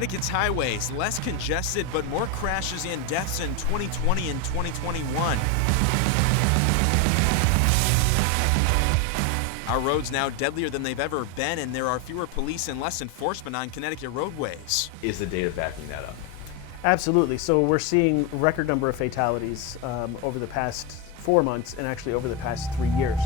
Connecticut's highways, less congested, but more crashes and deaths in 2020 and 2021. Our roads now deadlier than they've ever been, and there are fewer police and less enforcement on Connecticut roadways. Is the data backing that up? Absolutely. So we're seeing record number of fatalities over the past 4 months and actually over the past 3 years.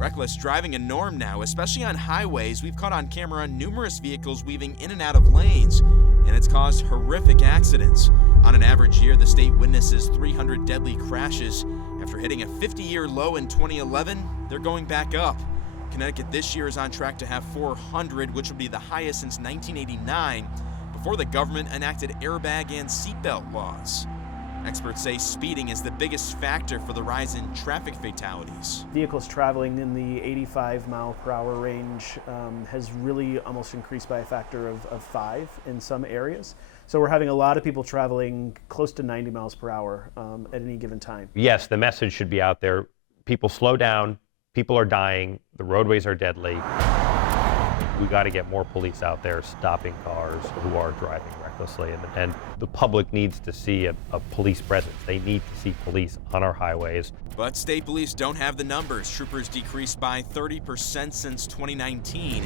Reckless driving a norm now, especially on highways. We've caught on camera numerous vehicles weaving in and out of lanes, and it's caused horrific accidents. On an average year, the state witnesses 300 deadly crashes. After hitting a 50-year low in 2011, they're going back up. Connecticut this year is on track to have 400, which would be the highest since 1989, before the government enacted airbag and seatbelt laws. Experts say speeding is the biggest factor for the rise in traffic fatalities. Vehicles traveling in the 85 mile per hour range has really almost increased by a factor of 5 in some areas. So we're having a lot of people traveling close to 90 miles per hour at any given time. Yes, the message should be out there. People slow down, people are dying, the roadways are deadly. We got to get more police out there stopping cars who are driving recklessly, and the public needs to see a police presence. They need to see police on our highways. But state police don't have the numbers. Troopers decreased by 30% since 2019.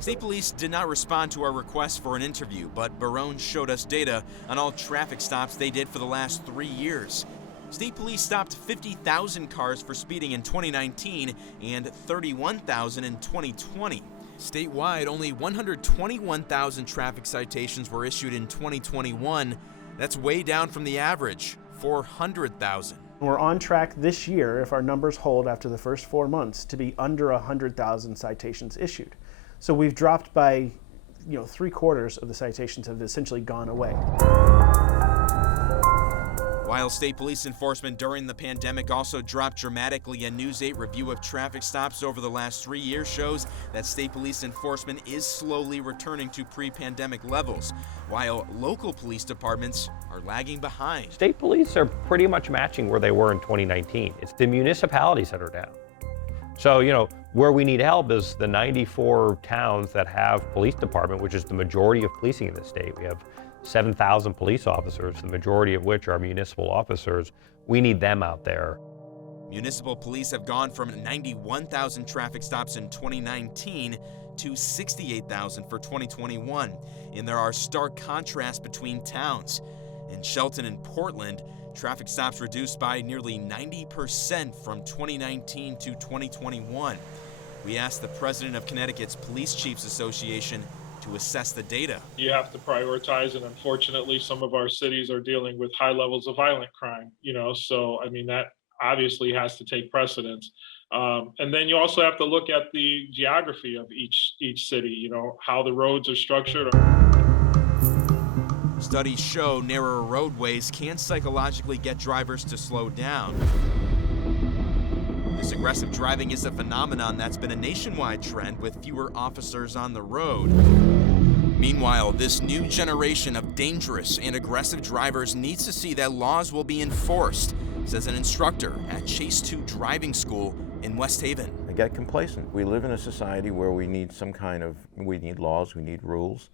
State police did not respond to our request for an interview, but Barone showed us data on all traffic stops they did for the last 3 years. State police stopped 50,000 cars for speeding in 2019 and 31,000 in 2020. Statewide, only 121,000 traffic citations were issued in 2021. That's way down from the average, 400,000. We're on track this year, if our numbers hold after the first 4 months, to be under 100,000 citations issued. So we've dropped by, 3/4 of the citations have essentially gone away. While state police enforcement during the pandemic also dropped dramatically, a News 8 review of traffic stops over the last 3 years shows that state police enforcement is slowly returning to pre-pandemic levels, while local police departments are lagging behind. State police are pretty much matching where they were in 2019. It's the municipalities that are down. So, where we need help is the 94 towns that have police department, which is the majority of policing in the state. We have 7,000 police officers, the majority of which are municipal officers. We need them out there. Municipal police have gone from 91,000 traffic stops in 2019 to 68,000 for 2021. And there are stark contrasts between towns. In Shelton and Portland, traffic stops reduced by nearly 90% from 2019 to 2021. We asked the president of Connecticut's Police Chiefs Association to assess the data. You have to prioritize, and unfortunately some of our cities are dealing with high levels of violent crime, so that obviously has to take precedence. And then you also have to look at the geography of each city, how the roads are structured. Studies show narrower roadways can psychologically get drivers to slow down. This aggressive driving is a phenomenon that's been a nationwide trend with fewer officers on the road. Meanwhile, this new generation of dangerous and aggressive drivers needs to see that laws will be enforced, says an instructor at Chase 2 Driving School in West Haven. They get complacent. We live in a society where we need laws, we need rules,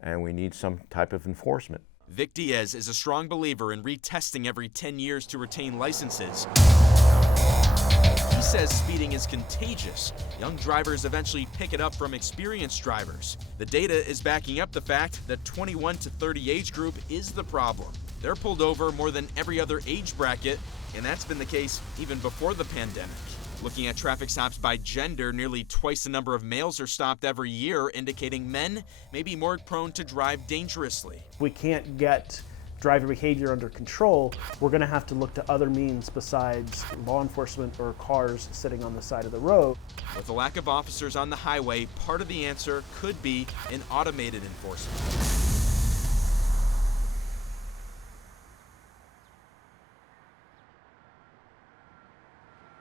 and we need some type of enforcement. Vic Diaz is a strong believer in retesting every 10 years to retain licenses. He says speeding is contagious. Young drivers eventually pick it up from experienced drivers. The data is backing up the fact that 21 to 30 age group is the problem. They're pulled over more than every other age bracket, and that's been the case even before the pandemic. Looking at traffic stops by gender, nearly twice the number of males are stopped every year, indicating men may be more prone to drive dangerously. We can't get driver behavior under control. We're going to have to look to other means besides law enforcement or cars sitting on the side of the road. With the lack of officers on the highway, part of the answer could be an automated enforcement.